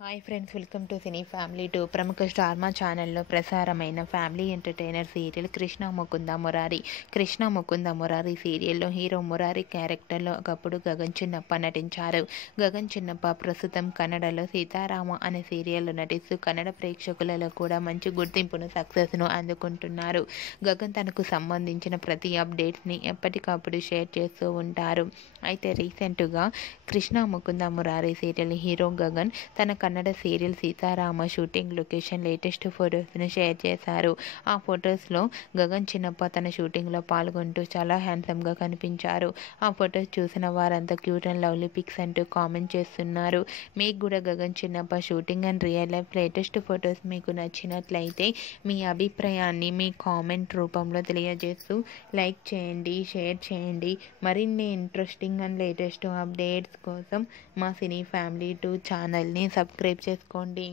Hi friends, welcome to cine family 2. ప్రముఖ Star Maa ఛానల్లో ప్రసారమైన family entertainer serial Krishna Mukunda Murari. Krishna Mukunda Murari సీరియల్లో హీరో మురారి క్యారెక్టర్లో ఒకప్పుడు గగన్ చిన్నప్ప నటించారు. గగన్ చిన్నప్ప ప్రస్తుతం కన్నడలో సీతారామ అనే సీరియల్లో నటిస్తూ కన్నడ ప్రేక్షకులలో కూడా మంచి గుర్తింపును, సక్సెస్ను అందుకుంటున్నారు. గగన్ తనకు సంబంధించిన ప్రతి అప్డేట్స్ని ఎప్పటికప్పుడు షేర్ చేస్తూ ఉంటారు. అయితే రీసెంట్గా కృష్ణ ముకుంద మురారి సీరియల్ హీరో గగన్ తన Kannada serial Seetharama shooting location latest ఫొటోస్ని షేర్ చేశారు. ఆ ఫొటోస్లో గగన్ చిన్నప్ప తన షూటింగ్లో పాల్గొంటూ చాలా హ్యాండ్సమ్గా కనిపించారు. ఆ ఫొటోస్ చూసిన వారంతా క్యూట్ అండ్ లవ్లీ పిక్స్ అంటూ కామెంట్ చేస్తున్నారు. మీకు కూడా గగన్ చిన్నప్ప shooting and real life latest photos మీకు నచ్చినట్లయితే మీ అభిప్రాయాన్ని మీ కామెంట్ రూపంలో తెలియజేస్తూ లైక్ చేయండి, షేర్ చేయండి. మరిన్ని ఇంట్రెస్టింగ్ అండ్ లేటెస్ట్ అప్డేట్స్ కోసం మా సినీ ఫ్యామిలీ 2 ఛానల్ని సబ్స్క్రైబ్ చేసుకోండి.